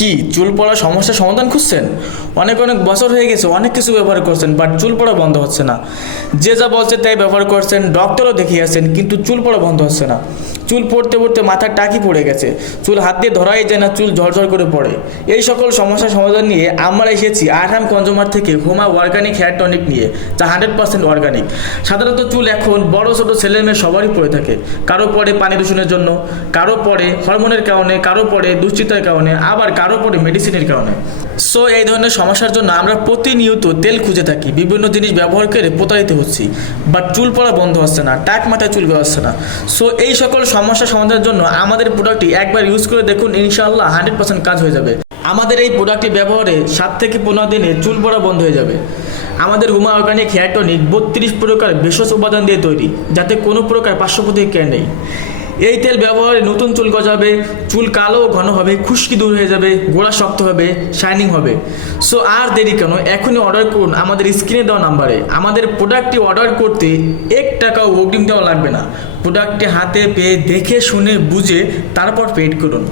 কি চুল পড়া সমস্যার সমাধান খুঁজছেন? অনেক অনেক বছর হয়ে গেছে, অনেক কিছু ব্যবহার করছেন, বাট চুল পড়া বন্ধ হচ্ছে না। যে যা বলছে তাই ব্যবহার করছেন, ডক্টরও দেখিয়েছেন, কিন্তু চুল পড়া বন্ধ হচ্ছে না। চুল পড়তে পড়তে মাথার টাকি পড়ে গেছে, চুল হাত দিয়ে ধরাই যায় না, চুল ঝরঝর করে পড়ে। এই সকল সমস্যার সমাধান নিয়ে আমরা এসেছি আরহাম কনজিউমার থেকে হুমা অর্গানিক হেয়ার টনিক নিয়ে, যা 100% অর্গানিক। সাধারণত চুল এখন বড় ছোট ছেলে মেয়ে সবারই পড়ে থাকে। কারো পড়ে পানি দূষণের জন্য, কারো পড়ে হরমোনের কারণে, কারো পড়ে দুশ্চিন্তার কারণে, আবার কারো পড়ে মেডিসিনের কারণে। সো এই ধরনের সমস্যার জন্য আমরা প্রতিনিয়ত তেল খুঁজে থাকি, বিভিন্ন জিনিস ব্যবহার করে প্রতারিত হচ্ছি, বাট চুল পড়া বন্ধ হচ্ছে না, টাক মাথায় চুল বেরোচ্ছে না। সো এই সকল সমস্যা সমাধানের জন্য আমাদের প্রোডাক্টটি একবার ইউজ করে দেখুন, ইনশাআল্লাহ 100% কাজ হয়ে যাবে। আমাদের এই প্রোডাক্টটি ব্যবহারে 7 থেকে 15 দিনে চুল পড়া বন্ধ হয়ে যাবে। আমাদের হুমা অর্গানিক হেয়ার টনিক 32 প্রকার ভেষজ উপাদান দিয়ে তৈরি, যাতে কোনো প্রকার পার্শ্ব প্রতিক্রিয়া নেই। এই তেল ব্যবহারে নতুন চুল গজাবে, চুল কালো ও ঘন হবে, খুশকি দূর হয়ে যাবে, গোড়া শক্ত হবে, শাইনিং হবে। সো আর দেরি কেন, এখনই অর্ডার করুন আমাদের স্ক্রিনে দেওয়া নাম্বারে। আমাদের প্রোডাক্টটি অর্ডার করতে 1 টাকাও অগ্রিম দেওয়া লাগবে না। প্রোডাক্টটি হাতে পেয়ে দেখে শুনে বুঝে তারপর পেড করুন।